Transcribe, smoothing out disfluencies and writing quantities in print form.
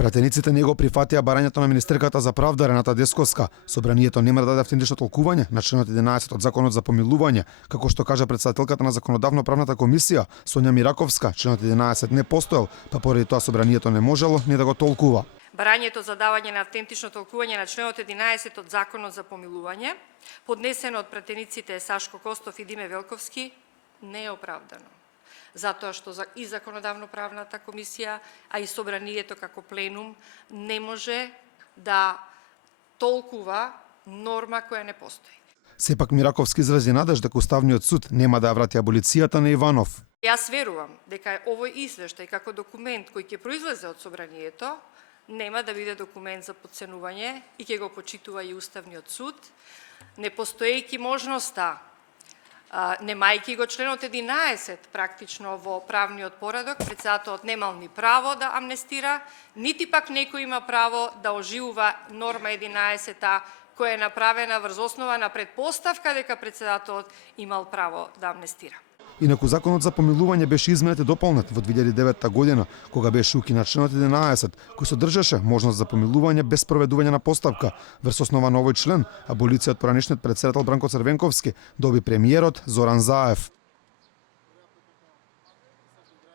Пратениците не го прифатија барањето на министерката за правда Рената Десковска. Собранието нема да даде автентично толкување на членот 11 од Законот за помилување, како што кажа претседателката на Законодавно-правната комисија Сонја Мираковска. Членот 11 не постоел, па поради тоа собранието не можело ни да го толкува. Барањето за давање на автентично толкување на членот 11 од Законот за помилување, поднесено од пратениците Сашко Костов и Диме Велковски, не е оправдано. Затоа што и Законодавно-правната комисија, а и собранието како пленум не може да толкува норма која не постои. Сепак Мираковски изрази надеж дека Уставниот суд нема да ја врати аболицијата на Иванов. Јас верувам дека овој извештај како документ кој ќе произлезе од собранието нема да биде документ за потценување и ќе го почитува и Уставниот суд, не постоејќи можноста, немајќи го членот 11 практично во правниот поредок, претседателот немал ни право да амнестира, нити пак некој има право да оживува норма 11-та која е направена врз основа на предпоставка дека претседателот имал право да амнестира. Инаку Законот за помилување беше изменет и дополнет во 2009 година, кога беше укинат членот 11, кој содржаше можност за помилување без проведување на постапка. Врз основа на овој член, аболиција од поранешниот претседател Бранко Црвенковски доби премиерот Зоран Заев.